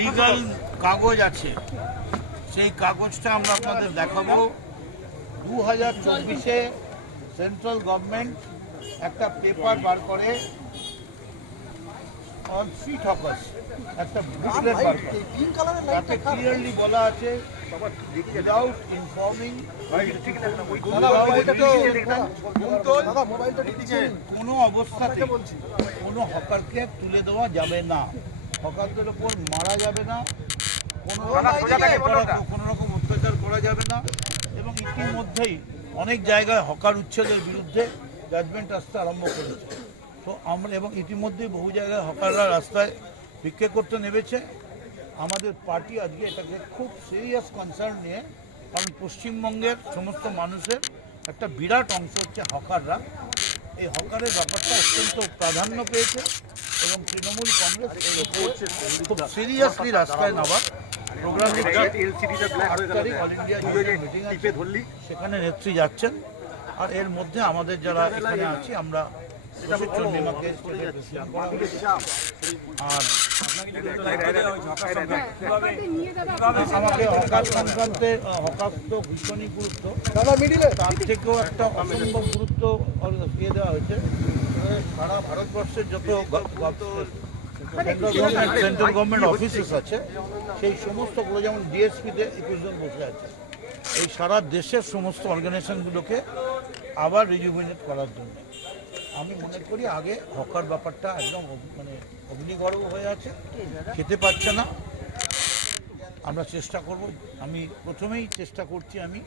Legal কাগজ আছে, সেই কাগজটা আমরা আপনাদের দেখাবো। 2024-এ সেন্ট্রাল গভর্নমেন্ট একটা পেপার বার করে অন স্ট্রিট হকার্স, একটা বুকলেট বার করে, তাতে ক্লিয়ারলি বলা আছে উইদাউট ইনফর্মিং কোনো অবস্থাতে কোনো হকারকে তুলে দেওয়া যাবে না, হকারদের ওপর মারা যাবে না, কোনো রকম অত্যাচার করা যাবে না। এবং ইতিমধ্যেই অনেক জায়গায় হকার উচ্ছেদের বিরুদ্ধে জাজমেন্ট আসতে আরম্ভ করেছে। তো আমরা এবং ইতিমধ্যেই বহু জায়গায় হকাররা রাস্তায় ভিক্ষে করতে নেমেছে। আমাদের পার্টি আজকে এটাকে খুব সিরিয়াস কনসার্ন নিয়ে, কারণ পশ্চিমবঙ্গের সমস্ত মানুষের একটা বিরাট অংশ হচ্ছে হকাররা। এই হকারের ব্যাপারটা অত্যন্ত প্রাধান্য পেয়েছে এবং তৃণমূল কংগ্রেস এর ওপর খুব সিরিয়াসলি রাস্তায় নামার প্রোগ্রাম নিচ্ছে। 8 তারিখ অল ইন্ডিয়া মিটিং আছে, সেখানে নেত্রী যাচ্ছেন। আর এর মধ্যে আমাদের যারা এখানে আছি আমরা চন্দ্রিমাকে আর আমাকে হকার সংক্রান্তে হকার তো ভীষণই গুরুত্ব, তার থেকেও একটা অসম্ভব গুরুত্ব দিয়ে দেওয়া হয়েছে। সারা ভারতবর্ষের যত সেন্ট্রাল গভর্নমেন্ট অফিসেস আছে, সেই সমস্তগুলো, যেমন ডিএসপিতে 21 জন বসে আছে, এই সারা দেশের সমস্ত অর্গানাইজেশনগুলোকে আবার রিজুভিনেট করার জন্য। আমি মনে করি আগে হকার ব্যাপারটা একদম অগ্নিগর্ভ হয়ে আছে, খেতে পাচ্ছে না। আমরা চেষ্টা করব, আমি প্রথমেই চেষ্টা করছি, আমি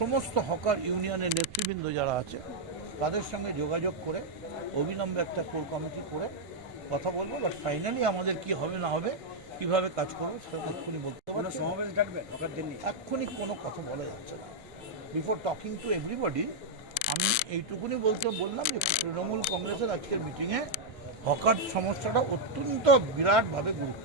সমস্ত হকার ইউনিয়নের নেতৃবৃন্দ যারা আছে তাদের সঙ্গে যোগাযোগ করে অবিলম্বে একটা কোর কমিটি করে কথা বলবো। বাট ফাইনালি আমাদের কি হবে না হবে, কীভাবে কাজ করবো সেটা এক্ষুনি বলতে পারবো। সমাবেশ ডাকবেন হকারদের নিয়ে এক্ষুনি কোনো কথা বলা যাচ্ছে না। বিফোর টকিং টু এভরিবডি আমি এইটুকুনি বললাম যে তৃণমূল কংগ্রেসের আজকের মিটিংয়ে হকার সমস্যাটা অত্যন্ত বিরাটভাবে গুরুত্ব।